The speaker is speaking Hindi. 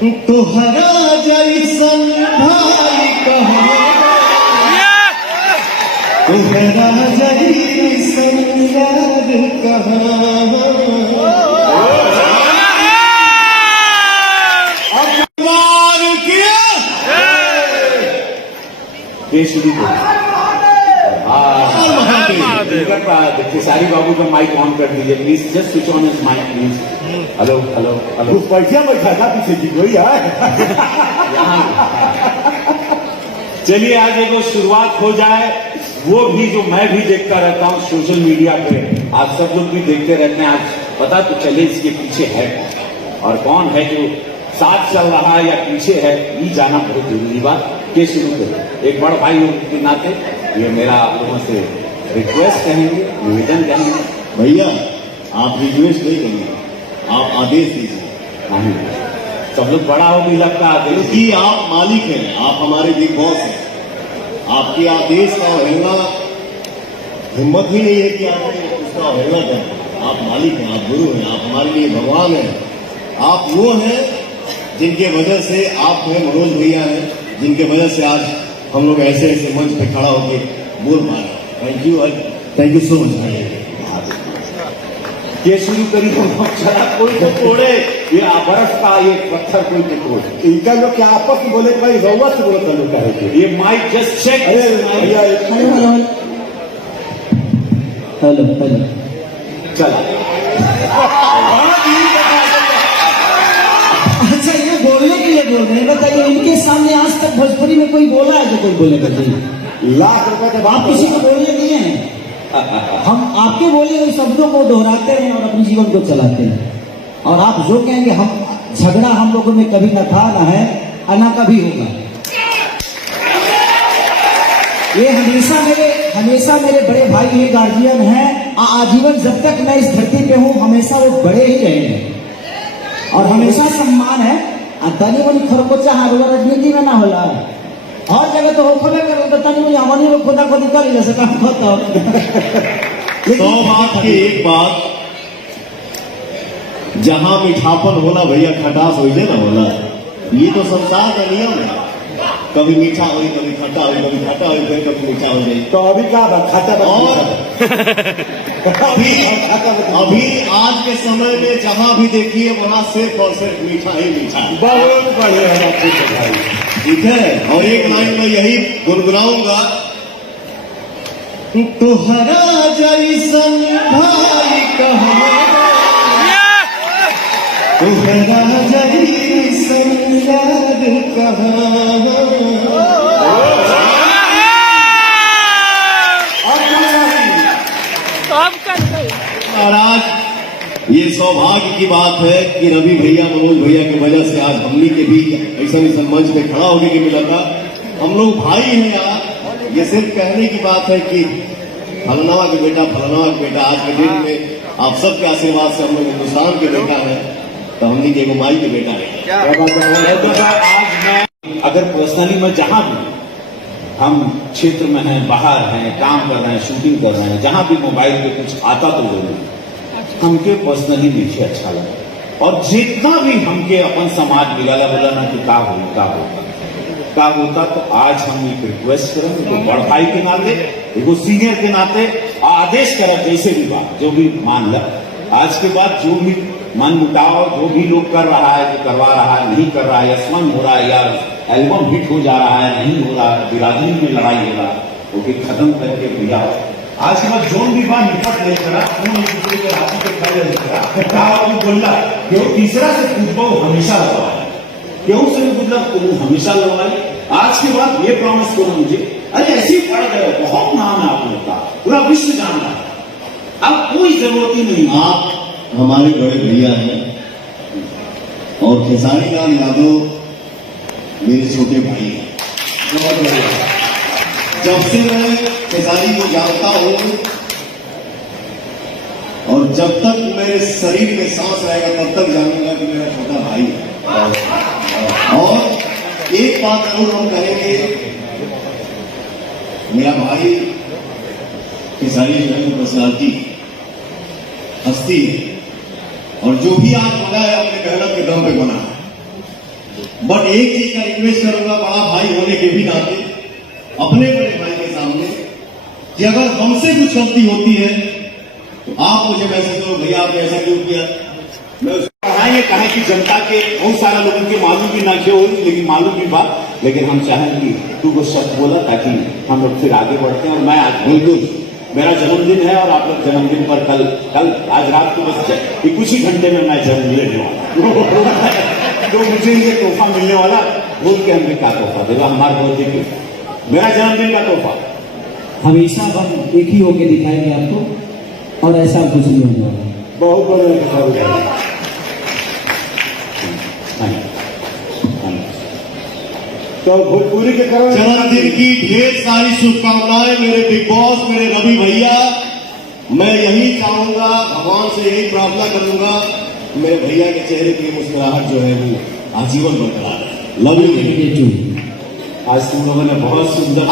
तोहरा जैसन भाई कहाँ, तोहरा जैसन यार कहाँ। अपमान किया शुरू खेसारी बाबू का माइक ऑन कर दीजिए please, just switch on his mic please. Hello hello hello, पैसा बैठा था पीछे जी कोई है। चलिए आज एक शुरुआत हो जाए, वो भी जो मैं भी देखता रहता हूँ सोशल मीडिया पे, आप सब लोग भी देखते रहते हैं, आज पता तो चले इसके पीछे है और कौन है जो साथ चल रहा है या पीछे है, ये जाना बहुत जरूरी बात। के शुरू करें एक बड़ भाई के नाते ये मेरा आप लोगों से रिक्वेस्ट कहेंगे, निवेदन कहेंगे। भैया आप रिक्वेस्ट नहीं करेंगे, आप आदेश दीजिए। नहीं सब लोग बड़ा हो भी लगता है क्योंकि आप मालिक हैं, आप हमारे बिग बॉस हैं। आपके आदेश का अवहेलना हिम्मत ही नहीं है कि आप उसका अवहेलना करें। आप मालिक हैं, आप गुरु हैं, आप हमारे लिए भगवान हैं। आप वो हैं जिनके वजह से आप हैं, मनोज भैया हैं, जिनके वजह से आज हम लोग ऐसे ऐसे मंच पे खड़ा होकर बोल पा रहे हैं। थैंक यू सो मच भैया। ये शुरू करी तो चला कोई तो तोड़े, ये बर्फ का ये पत्थर कोई तो तोड़े। इनका लोग क्या आपस में बोले भाई जरूरत से बोलता लोग क्या है ये माइक जस्ट चेक। अरे भैया हेलो हेलो चला अच्छा ये बोलने के लिए बोल रहे हैं, बताइए इनके सामने आज तक भोजपुरी में कोई बोला है जो कोई बोलेगा? लाख रुपए के आप किसी को बोलने नहीं है, हम आपके बोले हुए शब्दों को दोहराते हैं और अपने जीवन को चलाते हैं। और आप जो कहेंगे हम झगड़ा हम लोगों में कभी न था, न है और न कभी होगा। ये हमेशा मेरे बड़े भाई हैं, गार्जियन हैं, आजीवन जब तक मैं इस धरती पे हूँ हमेशा वो बड़े ही रहेंगे और हमेशा सम्मान है। तनी बनी खरकोचा राजनीति में ना होला, हर जगह तो होखबे करे तो तनी बनी हमनी लोग खुदा खुदी कर ले से काम खत्म। सौ बात की एक बात, जहां मीठापन होला भैया खटास हो जाए ना होला। ये तो संसार का नियम है, कभी मीठा हो कभी खट्टा हो, कभी खट्टा हो कभी मीठा हो जाए। तो अभी क्या खाता और अभी आज के समय में जहां भी देखिए वहां सिर्फ और सिर्फ मीठा ही मीठा। बहुत बढ़िया ठीक है, और एक लाइन में यही गुनगुनाऊंगा, तोहरा जैसन भाई कहाँ, तोहरा जैसन यार कहाँ। और आज ये सौभाग्य की बात है कि रवि भैया मनोज भैया की वजह से आज हमनी के भी ऐसा मंच पे खड़ा होने के मिला था। हम लोग भाई हैं यार, ये सिर्फ कहने की बात है कि फलनावा के बेटा आज के दिन में आप सबके आशीर्वाद से हम लोग हिंदुस्तान के बेटा है, तो हमनी के माई के बेटा है। आज मैं अगर पर्सनली मैं जहां भी हम क्षेत्र में हैं, बाहर हैं, काम कर रहे हैं, शूटिंग कर रहे हैं, जहां भी मोबाइल पे कुछ आता तो जरूर हमके पर्सनली मुझे अच्छा लगा। और जितना भी हमके अपन समाज मिला बोला ना कि का होता तो आज हम एक रिक्वेस्ट करें तो बड़ भाई के नाते, एगो सीनियर के नाते आदेश करें, जैसे भी बात जो भी मान ला, आज के बाद जो भी मन मुटाव जो भी लोग कर रहा है, जो करवा रहा है, नहीं कर रहा है, या स्वयं हो रहा है, या एल्बम हिट हो जा रहा है, नहीं हो रहा है, बिरादरी में लड़ाई हो रहा है, वो भी खत्म करके भैया आज के बाद जोन भी बात निपट नहीं करा, दूसरे के राशि पे खड़े नहीं करा, बोला कि तीसरा से पूछो हमेशा लड़वाए, क्यों से मतलब हमेशा लड़वाई। आज के बाद ये प्रॉमिस करो मुझे, अरे ऐसे ही पड़ गए, बहुत नाम है आप लोग का, पूरा विश्व जान रहा है, अब कोई जरूरत ही नहीं। आप हमारे बड़े भैया हैं और खेसारी लाल यादव मेरे छोटे भाई हैं। जब से मैं खेसारी को जानता हूं और जब तक मेरे शरीर में सांस रहेगा तब तक जानूंगा कि मेरा छोटा भाई है। और एक बात जरूर हम कहेंगे, मेरा भाई खेसारी जो है पर्सनालिटी हस्ती है और जो भी आज बना है अपने मेहनत के दम पे बना है। बट एक चीज का रिक्वेस्ट करूंगा बड़ा भाई होने के भी नाते अपने बड़े भाई के सामने कि अगर हमसे कुछ गलती होती है तो आप मुझे मैसेज करो, भैया आपने ऐसा क्यों किया। मैं ये कहा कि जनता के बहुत सारा लोगों के मालूम भी ना क्यों हो, लेकिन मालूम भी बात, लेकिन हम चाहें कि तू वो शब्द बोला ताकि हम लोग फिर आगे बढ़ते हैं। और मैं आज बिल्कुल मेरा जन्मदिन है और आप लोग जन्मदिन पर कल आज रात को बस ये कुछ ही घंटे में मैं जन्म लेने वाला तो मुझे ये तोहफा मिलने वाला, बोल के हमने क्या तोहफा देगा, हमारे बर्थडे के मेरा जन्मदिन का तोहफा। हमेशा हम एक ही होके दिखाएंगे आपको और ऐसा कुछ नहीं होने वाला। बहुत बड़े तो भोजपुरी के करो जन्मदिन की ढेर सारी शुभकामनाएं मेरे बिग बॉस, मेरे रवि भैया। मैं यही चाहूंगा, भगवान से यही प्रार्थना करूंगा मेरे भैया के चेहरे की मुस्कुराहट जो है वो आजीवन बरकरार है। Love you. ये जो आज तुम लोगों ने बहुत सुंदर